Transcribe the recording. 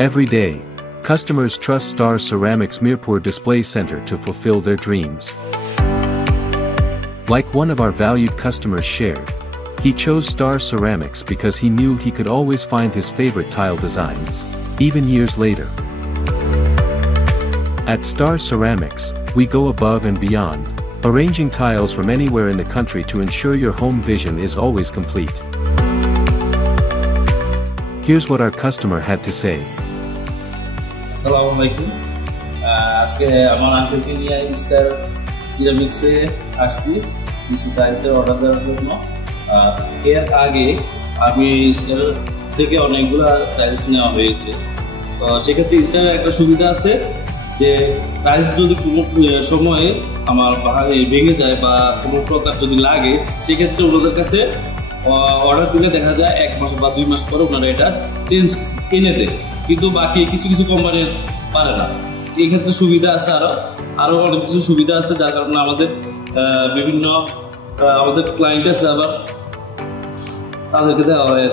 Every day, customers trust Star Ceramics Mirpur Display Center to fulfill their dreams. Like one of our valued customers shared, he chose Star Ceramics because he knew he could always find his favorite tile designs, even years later. At Star Ceramics, we go above and beyond, arranging tiles from anywhere in the country to ensure your home vision is always complete. Here's what our customer had to say. Assalamualaikum. আজকে আমার আঙ্কেলকে নিয়ে star সিরামিক্সে আসছি কিছু টাইলসের order দেওয়ার জন্য। এর আগে আমি স্টার থেকে অনেকগুলো টাইলস নেওয়া হয়েছে। তো সেক্ষেত্রে স্টারের একটা সুবিধা আছে যে টাইলস যদি কোনো সময়ে আমার ভেঙে যায় বা কোনো প্রকার যদি লাগে সেক্ষেত্রে ওনাদের কাছে অর্ডার দিলে দেখা যায় 1 মাস বা 2 মাস পরে ওনারা এটা চেঞ্জ এনে দেয়, কিন্তু বাকি কিছু কিছু কোম্পানি পারে না। এই ক্ষেত্রে সুবিধা আছে, আরও অনেক কিছু সুবিধা আছে, যার কারণে আমাদের বিভিন্ন আমাদের ক্লায়েন্ট আছে, আবার তাদেরকে দেওয়া হয়।